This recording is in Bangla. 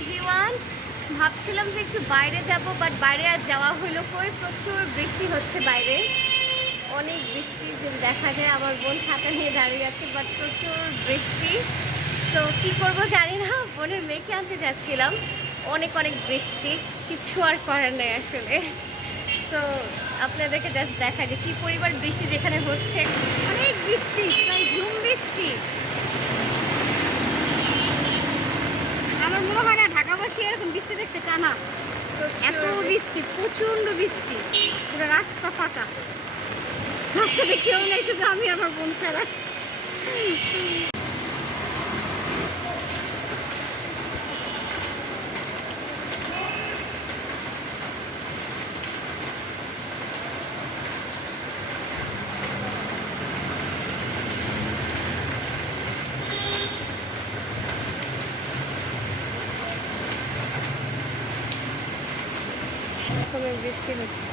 এভরিওয়ান। ভাবছিলাম যে একটু বাইরে যাব, বাট বাইরে আর যাওয়া হলো কই, প্রচুর বৃষ্টি হচ্ছে বাইরে, অনেক বৃষ্টি। যদি দেখা যায় আমার বোন ছাতা নিয়ে দাঁড়িয়ে আছে, বাট প্রচুর বৃষ্টি। তো কী করবো জানি না, বোনের মেয়েকে আনতে যাচ্ছিলাম, অনেক অনেক বৃষ্টি, কিছু আর করার নেই আসলে। তো আপনাদেরকে জাস্ট দেখা যে কী পরিমাণ বৃষ্টি যেখানে হচ্ছে, অনেক বৃষ্টি, প্রায় ঝুম বৃষ্টি। আমার মনে হয় না ঢাকাবাসী এরকম বৃষ্টি দেখতে টানা, এত বৃষ্টি, প্রচণ্ড বৃষ্টি, পুরো রাস্তা ফাঁকা, রাস্তাতে কেউ নেই, শুধু আমি আমার বোন ছাড়া। বৃষ্টি হচ্ছে।